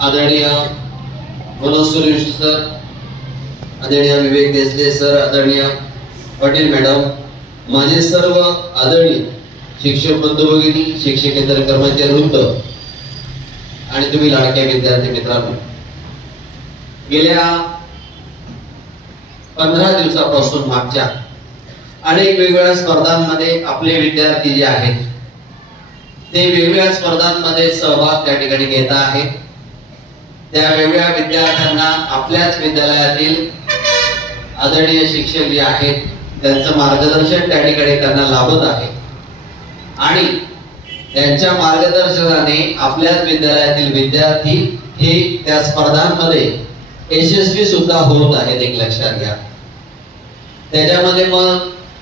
आदरणीय मनोज सुरेश सर आदरणीय विवेक देसले सर आदरणीय पाटील मॅडम माझे सर्व आदरणीय शिक्षक बंधू भगिनी शिक्षकेतर कर्मचारी वृंद आणि तुम्ही लाडक्या विद्यार्थी मित्रांनो गेल्या पंधरा दिवसापासून मागच्या अनेक वेगवेगळ्या स्पर्धांमध्ये आपले विद्यार्थी जे आहेत ते वेगवेगळ्या स्पर्धांमध्ये सहभाग त्या ठिकाणी घेत आहेत. त्या वेगवेगळ्या विद्यार्थ्यांना आपल्याच विद्यालयातील आदरणीय शिक्षक जे आहेत त्यांचं मार्गदर्शन त्या ठिकाणी त्यांना लाभत आहे. आणि त्यांच्या मार्गदर्शनाने आपल्याच विद्यालयातील विद्यार्थी हे त्या स्पर्धांमध्ये यशस्वी सुद्धा होत आहेत एक लक्षात घ्या. त्याच्यामध्ये मग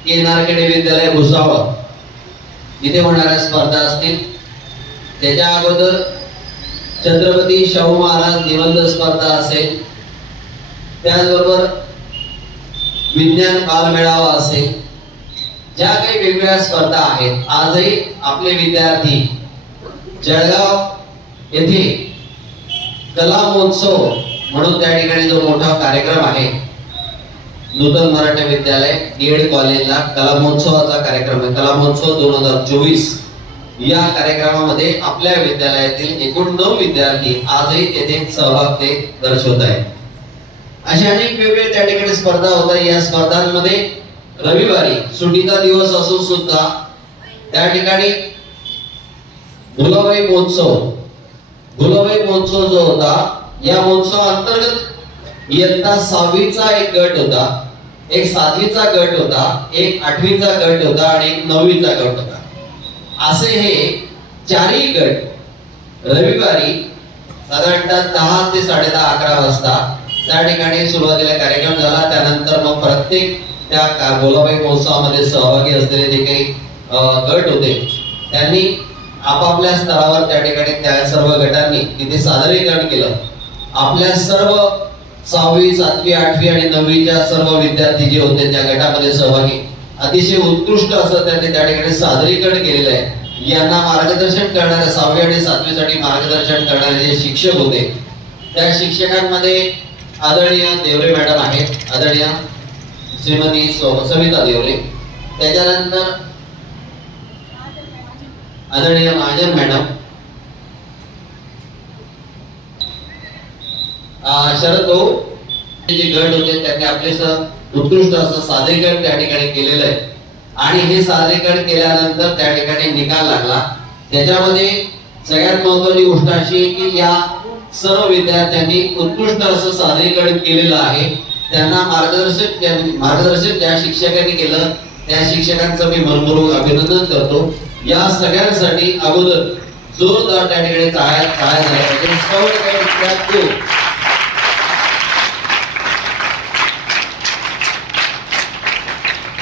के विद्यालय भुसावळ इथे होणाऱ्या स्पर्धा असतील त्याच्या अगोदर छत्रपती शाहू महाराज निबंध स्पर्धा असेल त्याचबरोबर विज्ञान बालमेळावा असेल ज्या काही वेगवेगळ्या स्पर्धा आहेत आजही आपले विद्यार्थी जळगाव येथे कला महोत्सव म्हणून त्या ठिकाणी जो मोठा कार्यक्रम आहे नूतन मराठी विद्यालय एड कॉलेजला कला महोत्सवाचा कार्यक्रम आहे. कला महोत्सव दोन हजार चोवीस या कार्यक्रमामध्ये आपल्या विद्यालयातील एकूण नऊ विद्यार्थी आजही तेथे सहभाग ते दर्शवत आहेत. अशा अनेक वेगवेगळ्या त्या ठिकाणी स्पर्धा होतात या स्पर्धांमध्ये रविवारी सुटीचा दिवस असून सुद्धा त्या ठिकाणी भुलाबाई महोत्सव भुलाबाई महोत्सव जो होता या महोत्सव अंतर्गत इयत्ता सहावीचा एक गट होता. एक सातवीचा गट होता एक आठवीचा गट होता आणि एक नववीचा गट होता. असे हे चारही गट रविवारी साधारणतः दहा ते साडेदहा अकरा वाजता त्या ठिकाणी सुरुवातीला कार्यक्रम झाला. त्यानंतर मग प्रत्येक त्या का- महोत्सवामध्ये सहभागी असलेले जे काही गट होते त्यांनी आपापल्या स्तरावर त्या ठिकाणी त्या सर्व गटांनी तिथे सादरीकरण केलं. आपल्या सर्व सहावी सातवी आठवी आणि नववीच्या सर्व विद्यार्थी जे होते त्या गटामध्ये सहभागी. अतिशय उत्कृष्ट असं त्यांनी त्या ठिकाणी सादरीकरण केलेलं आहे. यांना मार्गदर्शन करणाऱ्या सहावी आणि सातवीसाठी मार्गदर्शन करणारे जे शिक्षक होते त्या शिक्षकांमध्ये आदरणीय देवरे मॅडम आहेत. आदरणीय श्रीमती सविता देवरे. त्याच्यानंतर आदरणीय महाजन मॅडम शरद भाऊ जे गट होते त्यांनी आपले उत्कृष्ट असं सादरीकरण त्या ठिकाणी केलेलं आहे. आणि हे सादरीकरण केल्यानंतर त्या ठिकाणी निकाल लागला. त्याच्यामध्ये सगळ्यात महत्वाची गोष्ट अशी आहे की या सर्व विद्यार्थ्यांनी उत्कृष्ट असं सादरीकरण केलेलं आहे. त्यांना मार्गदर्शक ज्या- मार्गदर्शन ज्या शिक्षकांनी केलं त्या शिक्षकांचं मी मनपूर्वक अभिनंदन करतो. या सगळ्यांसाठी अगोदर जोरदार त्या ठिकाणी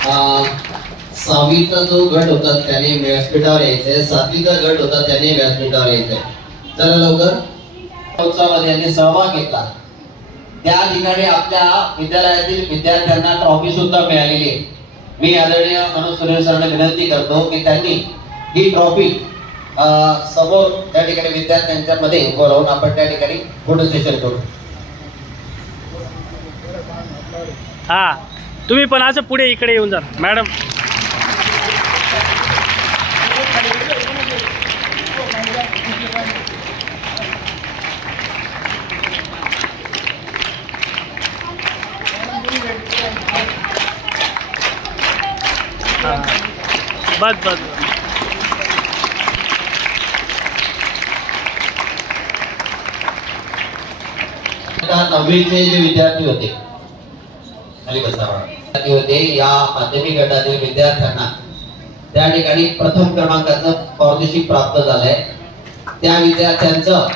सहावीचा जो गट होता त्याने व्यासपीठावर यायचंय सातवीचा गट होता त्याने व्यासपीठावर यायचंय चला लवकर. उत्सवामध्ये यांनी सहभाग घेतला. त्या ठिकाणी आपल्या विद्यालयातील विद्यार्थ्यांना ट्रॉफी सुद्धा मिळालेली आहे. मी आदरणीय मनोज सुरेश सरांना विनंती करतो की त्यांनी ही ट्रॉफी समोर त्या ठिकाणी विद्यार्थ्यांच्या मध्ये उभं राहून आपण त्या ठिकाणी फोटो सेशन करू. हा. तुम्ही पण असं पुढे इकडे येऊन जा. मॅडम. बस बस नववीचे जे विद्यार्थी होते खाली बसावा. होते या माध्यमिक गटातील विद्यार्थ्यांना. त्या ठिकाणी प्रथम क्रमांकाचं पारितोषिक प्राप्त झालंय. त्या विद्यार्थ्यांचं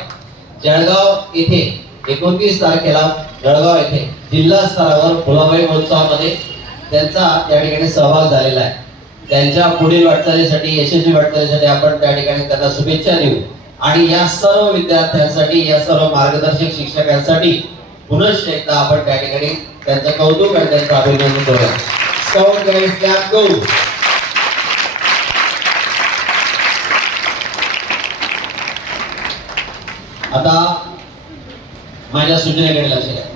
जळगाव येथे एकोणतीस तारखेला जळगाव येथे जिल्हा स्तरावर फुलाबाई महोत्सवामध्ये त्यांचा त्या ठिकाणी सहभाग झालेला आहे. त्यांच्या पुढील वाटचालीसाठी यशस्वी वाटचालीसाठी आपण त्या ठिकाणी त्यांना शुभेच्छा देऊ. आणि या सर्व विद्यार्थ्यांसाठी या सर्व मार्गदर्शक शिक्षकांसाठी पुनश्च एकदा आपण त्या ठिकाणी त्यांचं कौतुक आणि त्यांचं अभिनंदन करूया स्काउट Guides Camp Go. आता माझ्या सूचनेकडे लक्ष द्या